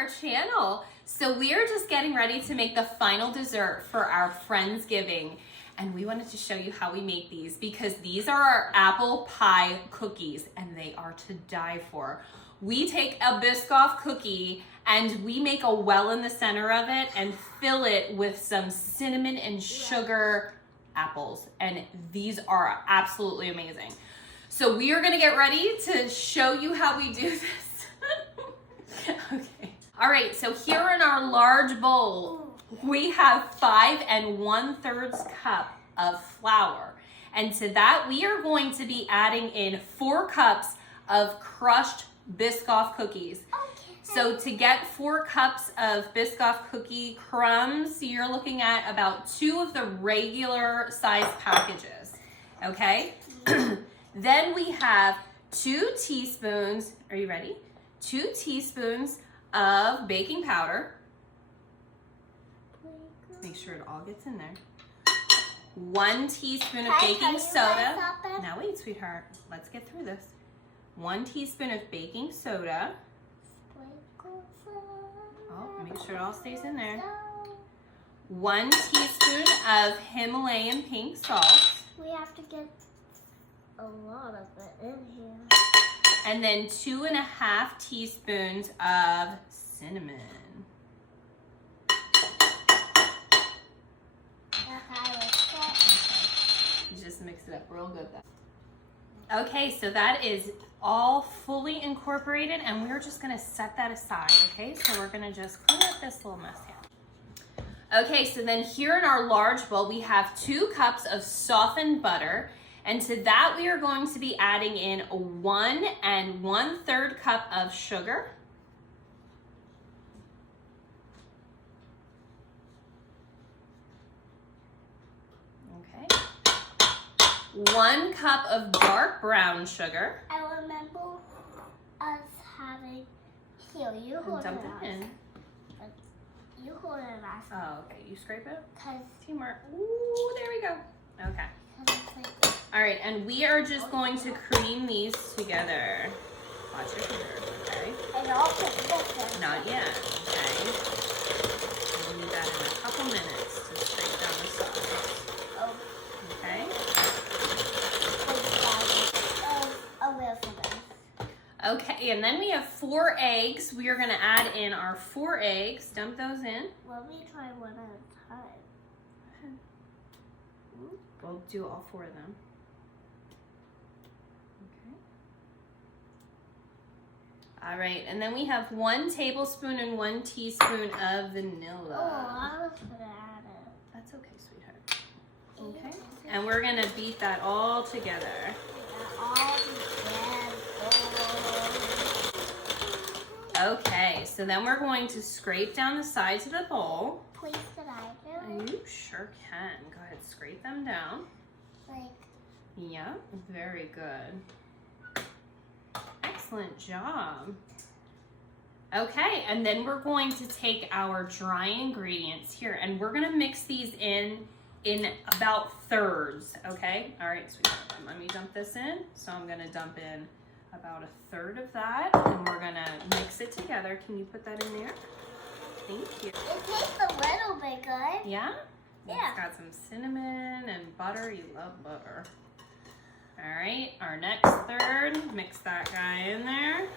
our channel. So we are just getting ready to make the final dessert for our Friendsgiving. And we wanted to show you how we make these because these are our apple pie cookies and they are to die for. We take a Biscoff cookie and we make a well in the center of it and fill it with some cinnamon and sugar apples. And these are absolutely amazing. So we are gonna get ready to show you how we do this. Okay. All right, so here in our large bowl, we have 5 1/3 cup of flour. And to that, we are going to be adding in 4 cups of crushed Biscoff cookies. So to get 4 cups of Biscoff cookie crumbs, you're looking at about 2 of the regular size packages, okay? Then we have 2 teaspoons, are you ready? 2 teaspoons of baking powder. Make sure it all gets in there. 1 teaspoon of baking soda. Now wait, sweetheart, let's get through this. 1 teaspoon of baking soda. Oh, make sure it all stays in there. 1 teaspoon of Himalayan pink salt. We have to get a lot of it in here. And then 2.5 teaspoons of cinnamon. You just mix it up real good though. Okay, so that is all fully incorporated and we're just gonna set that aside, okay? So we're gonna just clean up this little mess here. Okay, so then here in our large bowl, we have 2 cups of softened butter. And to that, we are going to be adding in 1 1/3 cup of sugar. Okay. 1 cup of dark brown sugar. I remember us having, here, you hold it Dump out. it in. You hold it out. Oh, okay. You scrape it? Cause Teamwork. Ooh, there we go. Okay. it's like, All right, and we are just going to cream these together. Watch your fingers, okay? and I'll put this in. Not yet, okay? We'll need that in a couple minutes to scrape down the sauce, Oh, okay? a wheel for this. Okay, and then we have 4 eggs. We are gonna add in our 4 eggs. Dump those in. Let me try one at a time. We'll do all 4 of them. Okay. All right, and then we have 1 tablespoon and 1 teaspoon of Oh, vanilla. I was gonna add it. That's okay, sweetheart. Okay, and we're gonna beat that all together. Okay, so then we're going to scrape down the sides of the bowl. Please, could I do it? You sure can. Go ahead, scrape them down. Like, Yeah, very good. Excellent job. Okay, and then we're going to take our dry ingredients here and we're gonna mix these in about thirds, okay? All right, sweetheart, let me dump this in. So I'm gonna dump in about 1/3 of that and we're gonna mix it together. Can you put that in there? Thank you. it tastes a little bit good. Yeah? Yeah. It's got some cinnamon and butter. You love butter. All right, our next third, mix that guy in there.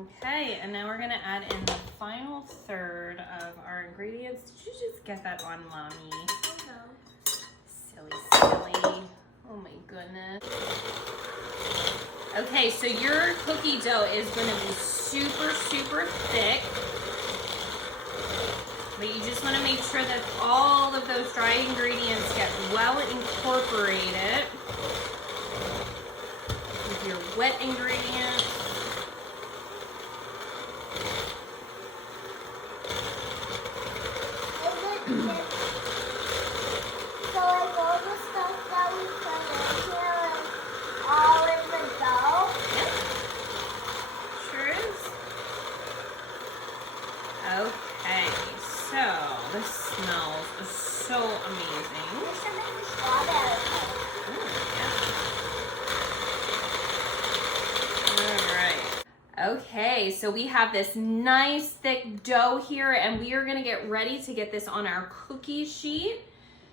Okay, and now we're gonna add in the final third of our ingredients. Did you just get that on, Mommy? Silly. Oh my goodness. Okay, so your cookie dough is gonna be super, super thick. But you just wanna make sure that all of those dry ingredients get well incorporated with your wet ingredients. So like all the stuff that we put in here is all in the dough. Sure is. Okay, so this smells so amazing. We should make a strawberry cake. All right. Okay, so we have this nice thick dough here, and we are gonna get ready to get this on our cookie sheet.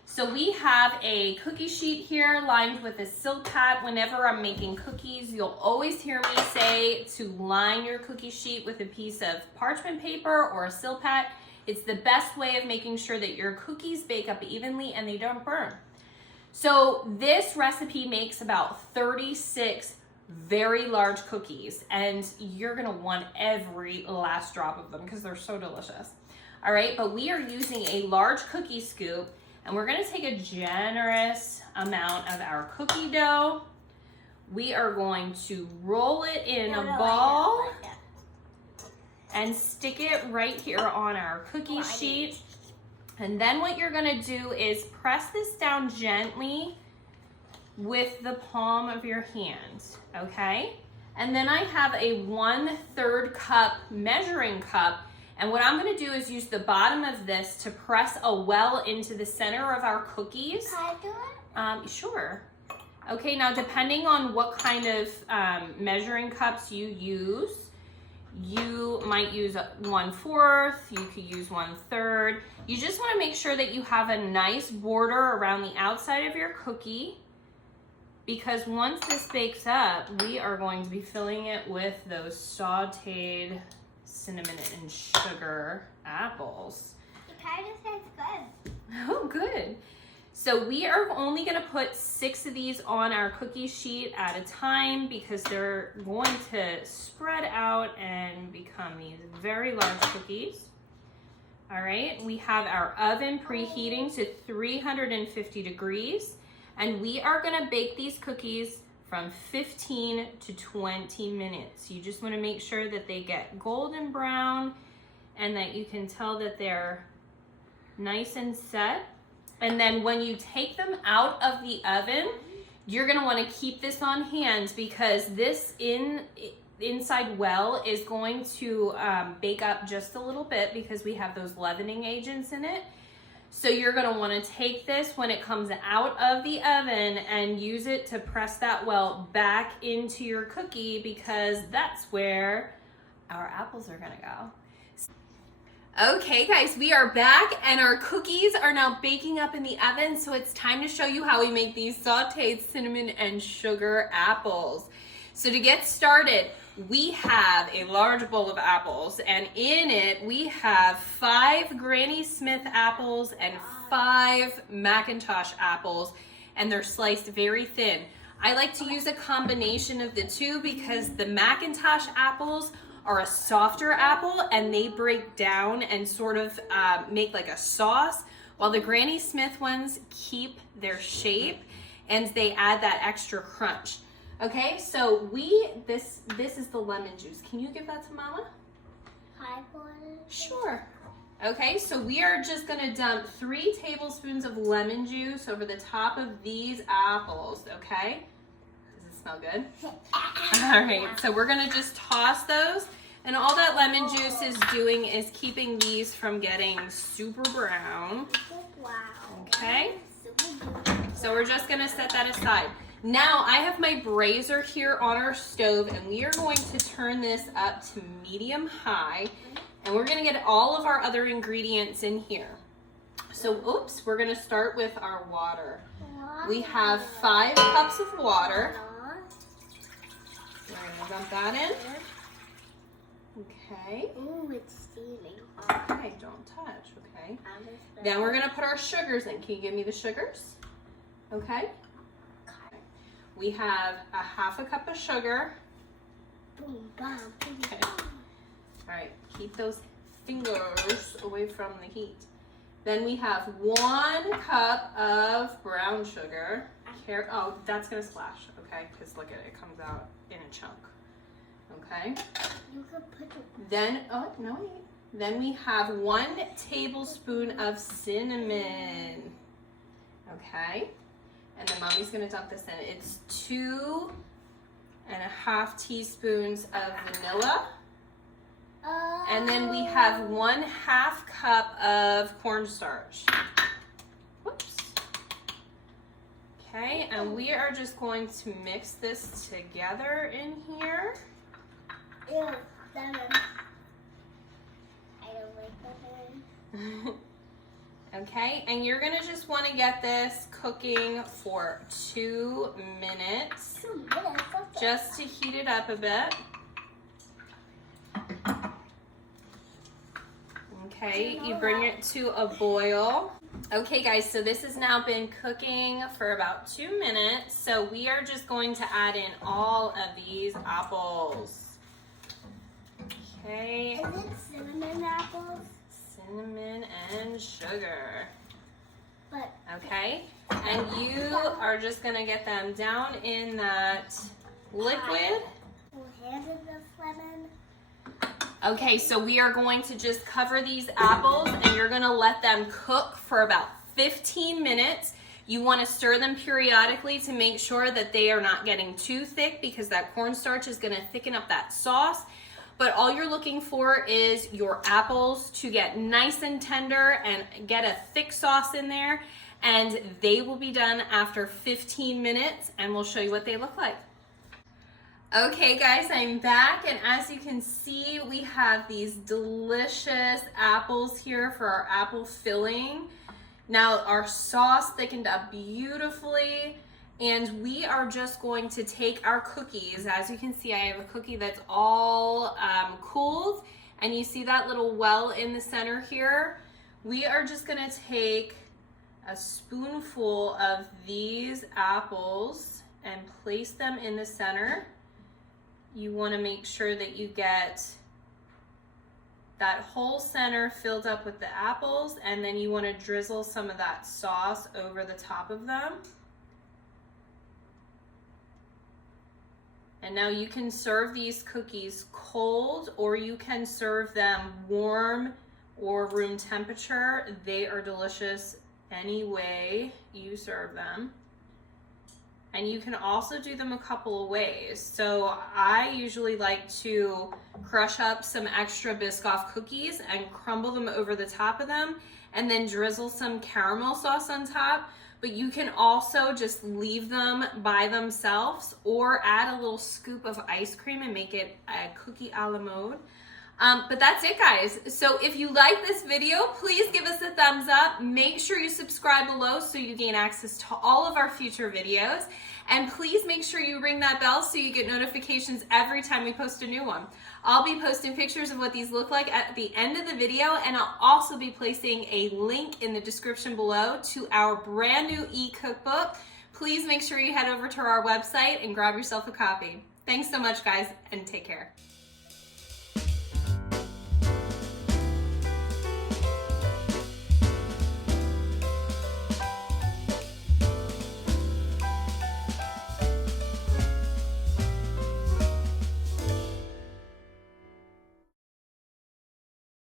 So we have a cookie sheet here lined with a silk pad. Whenever I'm making cookies, you'll always hear me say to line your cookie sheet with a piece of parchment paper or a silk pad. It's the best way of making sure that your cookies bake up evenly and they don't burn. So this recipe makes about 36 very large cookies, and you're gonna want every last drop of them because they're so delicious. All right, but we are using a large cookie scoop, and we're gonna take a generous amount of our cookie dough. We are going to roll it in a ball and stick it right here on our cookie sheet. And then what you're gonna do is press this down gently with the palm of your hand, okay? And then I have a 1/3 cup measuring cup, and what I'm gonna do is use the bottom of this to press a well into the center of our cookies. Can I do it? Sure. Okay, now depending on what kind of measuring cups you use, you might use 1/4, you could use 1/3. You just wanna make sure that you have a nice border around the outside of your cookie, because once this bakes up, we are going to be filling it with those sauteed cinnamon and sugar apples. It kind of tastes good. Oh, good. So we are only gonna put 6 of these on our cookie sheet at a time because they're going to spread out and become these very large cookies. All right, we have our oven preheating to 350 degrees, and we are gonna bake these cookies from 15 to 20 minutes. You just wanna make sure that they get golden brown and that you can tell that they're nice and set. And then when you take them out of the oven, you're gonna wanna keep this on hand because this inside well is going to bake up just a little bit because we have those leavening agents in it. So you're gonna wanna take this when it comes out of the oven and use it to press that well back into your cookie because that's where our apples are gonna go. Okay guys, we are back and our cookies are now baking up in the oven, so it's time to show you how we make these sauteed cinnamon and sugar apples. So to get started, we have a large bowl of apples, and in it we have 5 Granny Smith apples and 5 McIntosh apples, and they're sliced very thin. I like to use a combination of the two because the McIntosh apples are a softer apple and they break down and sort of make like a sauce, while the Granny Smith ones keep their shape and they add that extra crunch. Okay, so this is the lemon juice. Can you give that to Mama? Hi, for it. Sure. Okay, so we are just gonna dump 3 tablespoons of lemon juice over the top of these apples, okay? Does it smell good? All right, so we're gonna just toss those, and all that lemon juice is doing is keeping these from getting super brown. Wow. Okay, so we're just gonna set that aside. Now I have my brazier here on our stove, and we are going to turn this up to medium high, and we're gonna get all of our other ingredients in here. So, we're gonna start with our water. We have 5 cups of water. We're gonna dump that in. Okay. Ooh, it's steaming. Okay, don't touch, okay? Then we're gonna put our sugars in. Can you give me the sugars? Okay. We have a 1/2 cup of sugar. Boom, bam, boom, Okay. bam. All right, keep those fingers away from the heat. Then we have 1 cup of brown sugar. Oh, that's gonna splash, okay? Because look at it, it comes out in a chunk. Okay. You could put it. Then, oh no, wait. Then we have 1 tablespoon of cinnamon. Okay. And then Mommy's gonna dump this in. It's 2.5 teaspoons of vanilla. And then we have 1/2 cup of cornstarch. Whoops. Okay, and we are just going to mix this together in here. Ew, lemon. I don't like lemon. Okay, and you're gonna just want to get this cooking for 2 minutes, 2 minutes. just to heat it up a bit. Okay, you bring it to a boil. Okay guys, so this has now been cooking for about 2 minutes. So we are just going to add in all of these apples. Okay. Is it cinnamon apples? Cinnamon and sugar. But Okay, and you are just gonna get them down in that liquid. who handed this lemon? Okay, so we are going to just cover these apples and you're gonna let them cook for about 15 minutes. You wanna stir them periodically to make sure that they are not getting too thick because that cornstarch is gonna thicken up that sauce. But all you're looking for is your apples to get nice and tender and get a thick sauce in there. And they will be done after 15 minutes and we'll show you what they look like. Okay guys, I'm back, and as you can see, we have these delicious apples here for our apple filling. Now our sauce thickened up beautifully, and we are just going to take our cookies. As you can see, I have a cookie that's all cooled, and you see that little well in the center here. We are just gonna take a spoonful of these apples and place them in the center. You want to make sure that you get that whole center filled up with the apples, and then you want to drizzle some of that sauce over the top of them. And now you can serve these cookies cold, or you can serve them warm or room temperature. They are delicious any way you serve them. And you can also do them a couple of ways. So I usually like to crush up some extra Biscoff cookies and crumble them over the top of them and then drizzle some caramel sauce on top. But you can also just leave them by themselves or add a little scoop of ice cream and make it a cookie a la mode. But that's it guys. So if you like this video, please give us a thumbs up. Make sure you subscribe below so you gain access to all of our future videos. And please make sure you ring that bell so you get notifications every time we post a new one. I'll be posting pictures of what these look like at the end of the video, and I'll also be placing a link in the description below to our brand new e-cookbook. Please make sure you head over to our website and grab yourself a copy. Thanks so much guys, and take care.